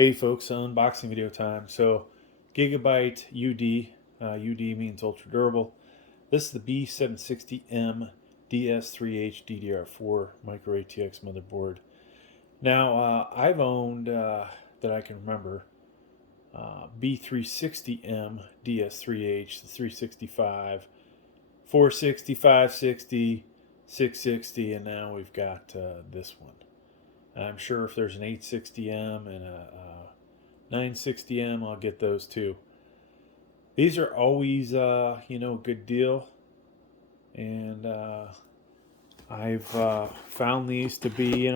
Hey folks, unboxing video time. So Gigabyte UD, UD means ultra durable. This is the B760M DS3H DDR4 micro ATX motherboard. Now I've owned, that I can remember, B360M DS3H, the 365, 460, 560, 660, and now we've got this one. I'm sure if there's an 860M and a 960M, I'll get those too. These are always, good deal, and I've found these to be,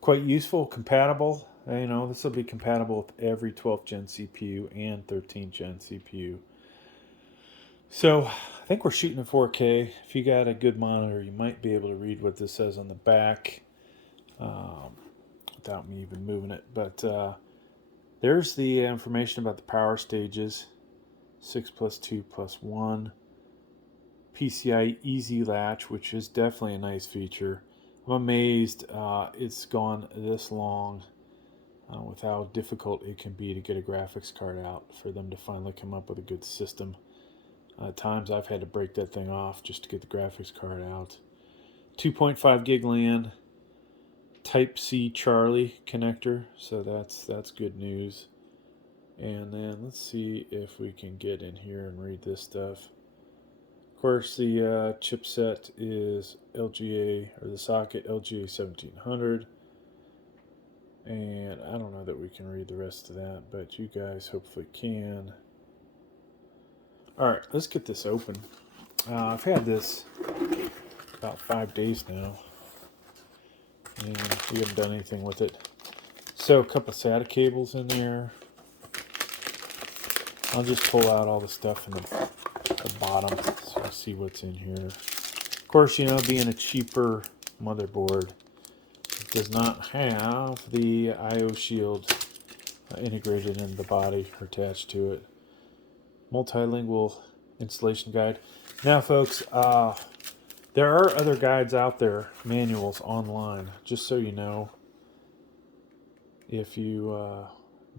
quite useful, compatible. This will be compatible with every 12th gen CPU and 13th gen CPU. So I think we're shooting in 4K. If you got a good monitor, you might be able to read what this says on the back without me even moving it. But there's the information about the power stages: 6 plus 2 plus 1. Pci Easy Latch, which is definitely a nice feature. I'm amazed it's gone this long with how difficult it can be to get a graphics card out for them to finally come up with a good system. At times I've had to break that thing off just to get the graphics card out. 2.5 gig LAN, Type C Charlie connector, so that's good news. And then let's see if we can get in here and read this stuff. Of course, the chipset is LGA, or the socket LGA 1700. And I don't know that we can read the rest of that, but you guys hopefully can. Alright, let's get this open. I've had this about 5 days now, and we haven't done anything with it. So a couple of SATA cables in there. I'll just pull out all the stuff in the bottom so I see what's in here. Of course, being a cheaper motherboard, it does not have the I/O shield integrated in the body or attached to it. Multilingual installation guide. Now, folks, there are other guides out there, manuals online, just so you know. If you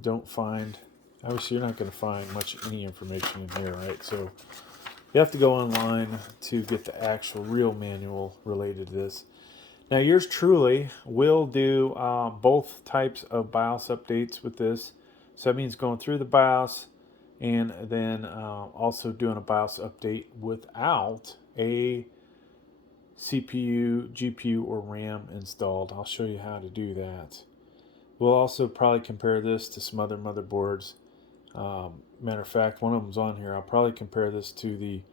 don't find, obviously you're not going to find any information in here, right? So you have to go online to get the actual real manual related to this. Now, yours truly will do both types of BIOS updates with this. So that means going through the BIOS and then also doing a BIOS update without a CPU, GPU, or RAM installed. I'll show you how to do that. We'll also probably compare this to some other motherboards. Matter of fact, one of them's on here. I'll probably compare this to the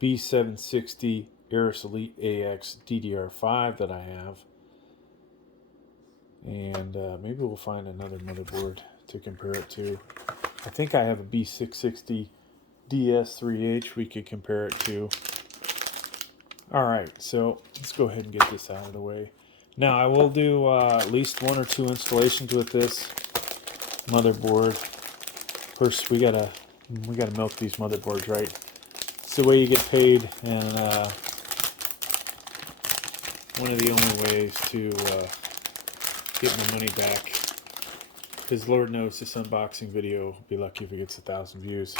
B760 Aorus Elite AX DDR5 that I have. And maybe we'll find another motherboard to compare it to. I think I have a B660 DS3H we could compare it to. Alright, so let's go ahead and get this out of the way. Now, I will do at least 1 or 2 installations with this motherboard. Of course, we gotta milk these motherboards, right? It's the way you get paid, and one of the only ways to get my money back. Because Lord knows this unboxing video will be lucky if it gets 1,000 views.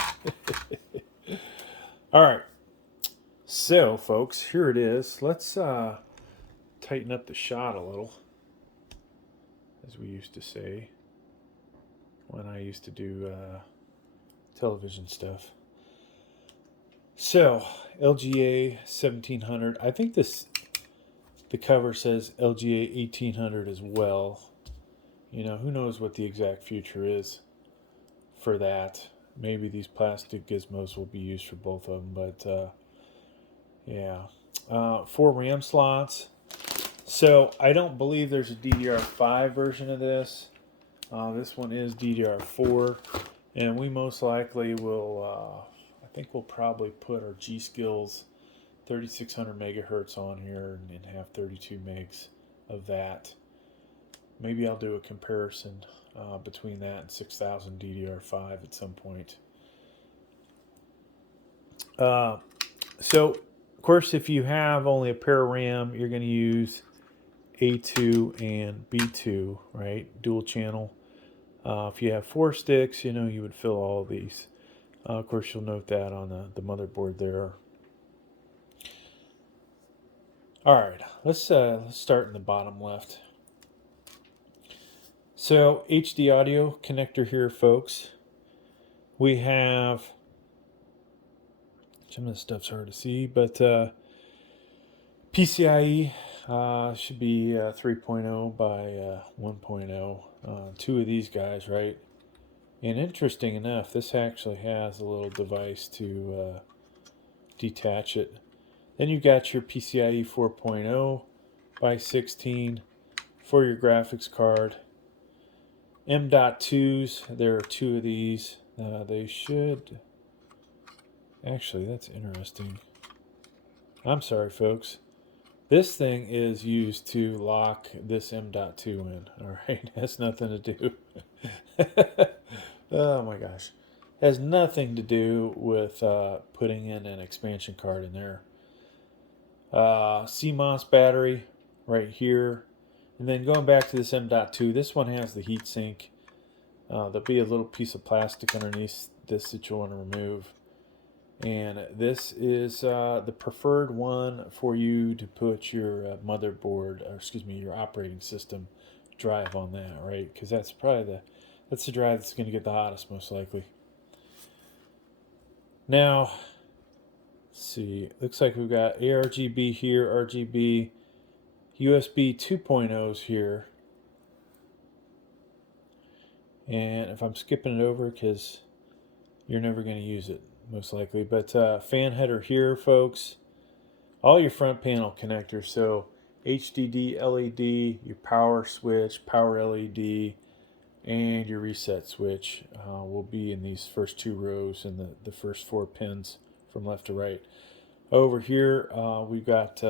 Alright, so folks, here it is. Let's tighten up the shot a little, as we used to say when I used to do television stuff. So, LGA 1700. I think the cover says LGA 1800 as well. Who knows what the exact future is for that. Maybe these plastic gizmos will be used for both of them, but yeah. 4 RAM slots. So I don't believe there's a DDR5 version of this. This one is DDR4, and we most likely will, I think we'll probably put our G-Skills 3600 megahertz on here and have 32 megs of that. Maybe I'll do a comparison between that and 6000 DDR5 at some point. So, of course, if you have only a pair of RAM, you're going to use A2 and B2, right? Dual channel. If you have 4 sticks, you would fill all of these. Of course, you'll note that on the motherboard there. All right, let's start in the bottom left. So HD audio connector here, folks. We have, some of this stuff's hard to see, but PCIe should be 3.0 by 1.0. Two of these guys, right? And interesting enough, this actually has a little device to detach it. Then you got your PCIe 4.0 by 16 for your graphics card. M.2s, there are two of these. They should... Actually, that's interesting. I'm sorry, folks. This thing is used to lock this M.2 in. All right, has nothing to do. Oh my gosh, has nothing to do with putting in an expansion card in there. CMOS battery right here, and then going back to this M.2. This one has the heatsink. There'll be a little piece of plastic underneath this that you'll want to remove. And this is the preferred one for you to put your motherboard, or excuse me, your operating system drive on that, right? Because that's probably the drive that's going to get the hottest, most likely. Now, let's see. Looks like we've got ARGB here, RGB, USB 2.0s here. And if I'm skipping it over, because you're never going to use it, most likely. But fan header here, folks. All your front panel connectors. So HDD LED, your power switch, power LED, and your reset switch will be in these first two rows and the first 4 pins from left to right. Over here, we've got,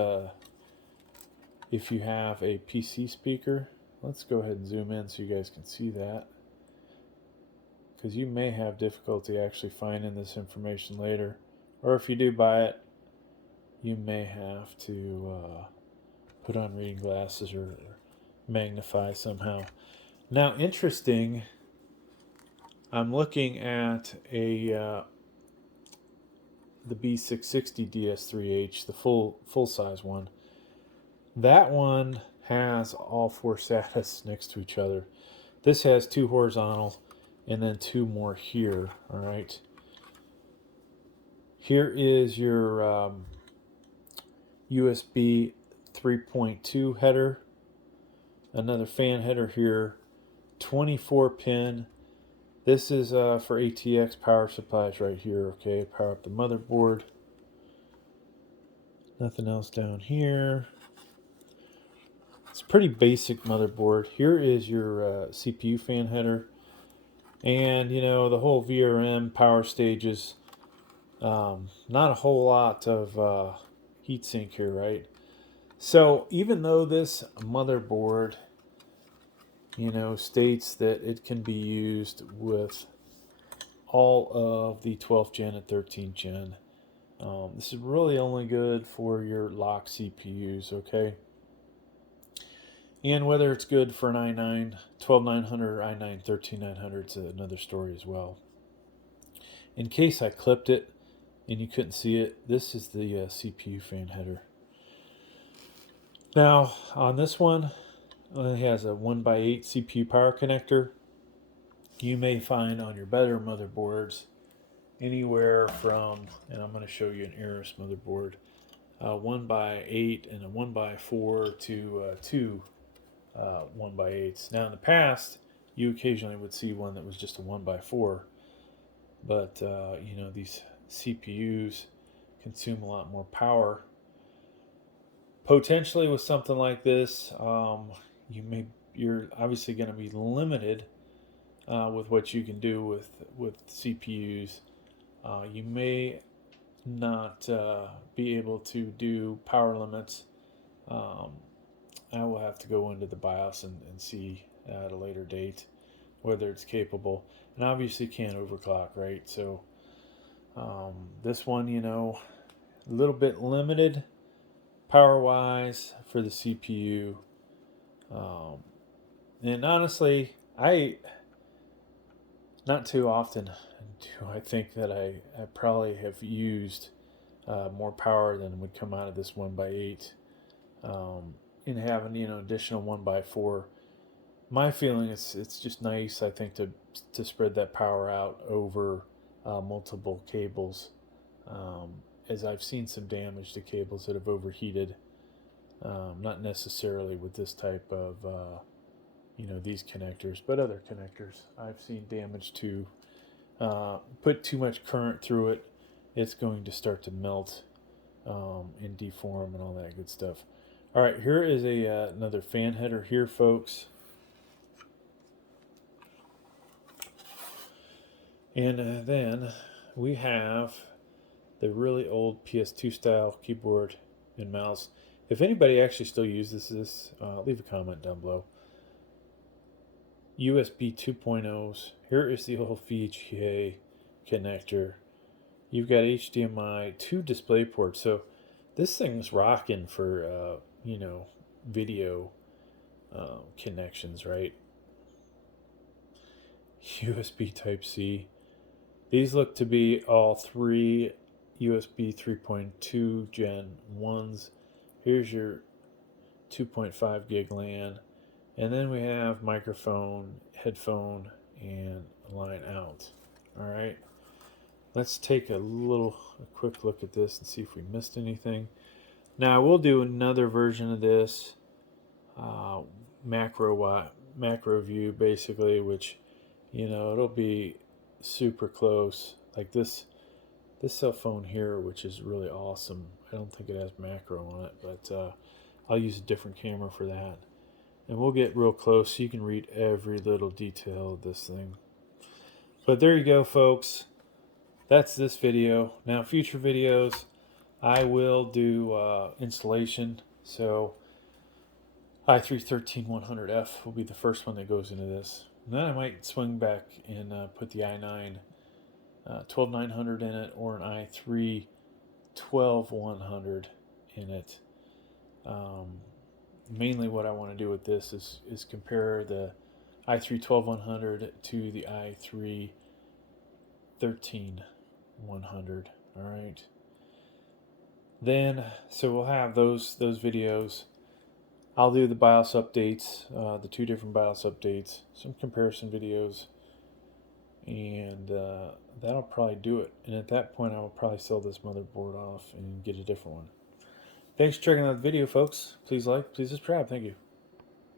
if you have a PC speaker, let's go ahead and zoom in so you guys can see that, because you may have difficulty actually finding this information later, or if you do buy it, you may have to put on reading glasses or magnify somehow. Now, interesting, I'm looking at the B660 DS3H, the full size one. That one has all 4 SATAs next to each other. This has 2 horizontal and then 2 more here. All right. Here is your USB 3.2 header. Another fan header here. 24 pin. This is for ATX power supplies right here. Okay, power up the motherboard. Nothing else down here. It's a pretty basic motherboard. Here is your CPU fan header. And, the whole VRM power stages. Not a whole lot of heatsink here, right? So even though this motherboard, states that it can be used with all of the 12th gen and 13th gen, this is really only good for your lock CPUs, okay? And whether it's good for an i9 12900 or i9 13900 is another story as well. In case I clipped it and you couldn't see it, this is the CPU fan header. Now, on this one, it has a 1x8 CPU power connector. You may find on your better motherboards anywhere from, and I'm going to show you an Aorus motherboard, 1x8 and a 1x4 to 2 1x8s. Now, in the past, you occasionally would see one that was just a 1x4, but these CPUs consume a lot more power. Potentially with something like this, you're obviously going to be limited with what you can do with CPUs. You may not be able to do power limits. I will have to go into the BIOS and see at a later date whether it's capable. And obviously can't overclock, right? So this one, a little bit limited power-wise for the CPU. And honestly, not too often do I think that I probably have used more power than would come out of this 1x8. And having additional 1x4, my feeling is it's just nice, I think, to spread that power out over multiple cables, as I've seen some damage to cables that have overheated. Not necessarily with this type of these connectors, but other connectors. I've seen damage to put too much current through it, it's going to start to melt and deform and all that good stuff. All right, here is another fan header here, folks. And then we have the really old PS2 style keyboard and mouse. If anybody actually still uses this, leave a comment down below. USB 2.0s. Here is the old VGA connector. You've got HDMI, 2 display ports. So this thing's rocking for video connections, right? USB Type C. These look to be all 3 USB 3.2 Gen 1s. Here's your 2.5 gig LAN. And then we have microphone, headphone, and line out. All right. Let's take a quick look at this and see if we missed anything. Now, we'll do another version of this macro view, basically, which, it'll be super close. Like this cell phone here, which is really awesome. I don't think it has macro on it, but I'll use a different camera for that. And we'll get real close so you can read every little detail of this thing. But there you go, folks. That's this video. Now, future videos, I will do installation. So i3-13100F will be the first one that goes into this. And then I might swing back and put the i9 12900 in it, or an i3 12100 in it. Mainly what I want to do with this is compare the i3 12100 to the i3 13100. All right. Then, so we'll have those videos. I'll do the BIOS updates, the 2 different BIOS updates, some comparison videos, and that'll probably do it. And at that point, I will probably sell this motherboard off and get a different one. Thanks for checking out the video, folks. Please like, please subscribe. Thank you.